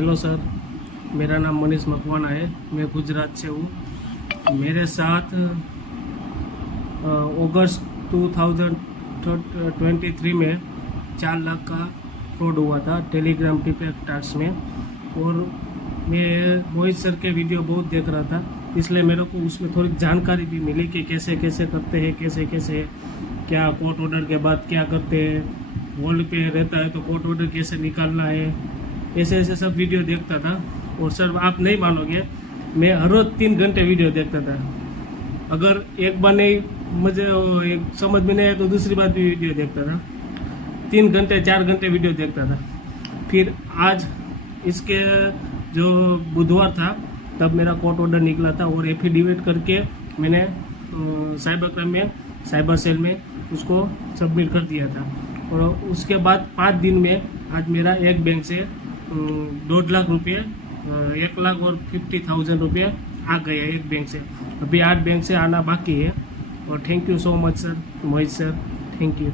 Hello sir, मेरा नाम मनीष मकवाना है। मैं गुजरात से हूँ। मेरे साथ अगस्त 2023 में 4 लाख का फ्रॉड हुआ था टेलीग्राम टिप टास्क में। और मैं मोहित सर के वीडियो बहुत देख रहा था, इसलिए मेरे को उसमें थोड़ी जानकारी भी मिली कि कैसे कैसे करते हैं, कैसे कैसे क्या कोर्ट ऑर्डर के बाद क्या करते हैं, होल्ड पे रहता है तो कोर्ट ऑर्डर कैसे निकालना है, ऐसे ऐसे सब वीडियो देखता था। और सर आप नहीं मानोगे, मैं हर रोज 3 घंटे वीडियो देखता था। अगर एक बार नहीं मुझे एक समझ में नहीं आया तो दूसरी बार भी वीडियो देखता था। 3 घंटे 4 घंटे वीडियो देखता था। फिर आज इसके जो बुधवार था तब मेरा कोर्ट ऑर्डर निकला था और एफिडेविट करके मैंने साइबर क्राइम में, साइबर सेल में उसको सबमिट कर दिया था। और उसके बाद 5 दिन में आज मेरा एक बैंक से 2 लाख रुपये, 1,50,000 रुपये आ गए एक बैंक से। अभी 8 बैंक से आना बाकी है। और thank you so much sir, Mohit sir, thank you.